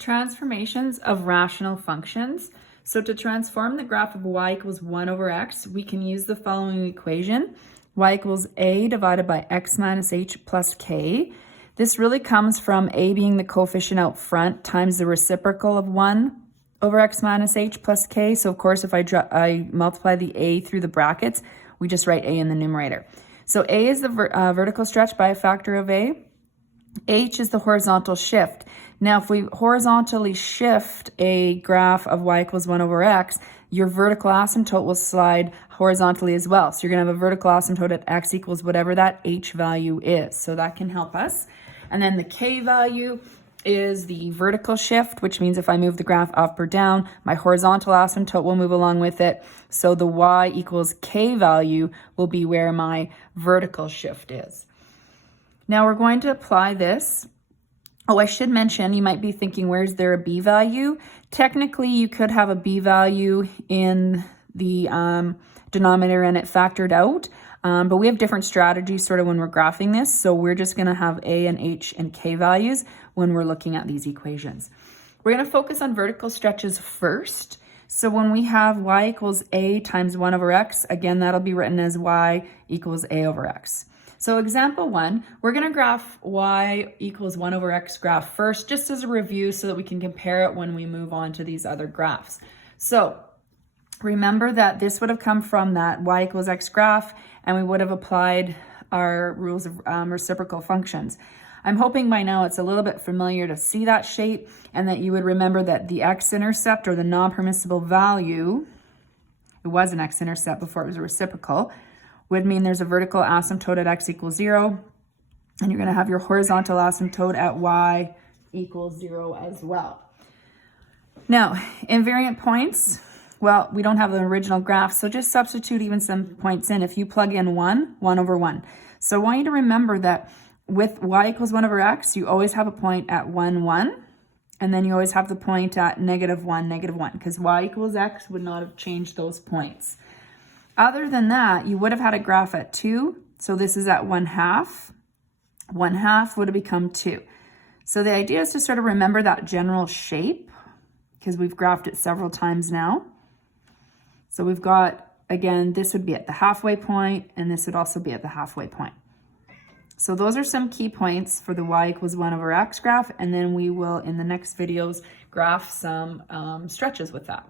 Transformations of rational functions. So to transform the graph of y equals 1 over x, we can use the following equation. Y equals a divided by x minus h plus k. This really comes from a being the coefficient out front times the reciprocal of 1 over x minus h plus k. So of course, if I multiply the a through the brackets, we just write a in the numerator. So a is the vertical stretch by a factor of a. H is the horizontal shift. Now, if we horizontally shift a graph of y equals 1 over x, your vertical asymptote will slide horizontally as well. So you're going to have a vertical asymptote at x equals whatever that h value is. So that can help us. And then the k value is the vertical shift, which means if I move the graph up or down, my horizontal asymptote will move along with it. So the y equals k value will be where my vertical shift is. Now we're going to apply this. Oh, I should mention, you might be thinking, where's there a b value? Technically, you could have a b value in the denominator and it factored out, but we have different strategies sort of when we're graphing this, so we're just going to have a and h and k values when we're looking at these equations. We're going to focus on vertical stretches first. So when we have y equals a times 1 over x, again, that'll be written as y equals a over x. So example 1, we're going to graph y equals 1 over x graph first, just as a review so that we can compare it when we move on to these other graphs. So remember that this would have come from that y equals x graph, and we would have applied our rules of reciprocal functions. I'm hoping by now it's a little bit familiar to see that shape, and that you would remember that the x-intercept, or the non-permissible value, it was an x-intercept before it was a reciprocal, would mean there's a vertical asymptote at x equals 0, and you're going to have your horizontal asymptote at y equals 0 as well. Now, invariant points, well, we don't have an original graph, so just substitute even some points in. If you plug in 1 over 1. So I want you to remember that with y equals 1 over x, you always have a point at 1, 1, and then you always have the point at -1, -1, because y equals x would not have changed those points. Other than that, you would have had a graph at 2. So this is at 1/2. 1/2 would have become 2. So the idea is to sort of remember that general shape, because we've graphed it several times now. So we've got, again, this would be at the halfway point, and this would also be at the halfway point. So those are some key points for the y equals 1 over x graph, and then we will, in the next videos, graph some stretches with that.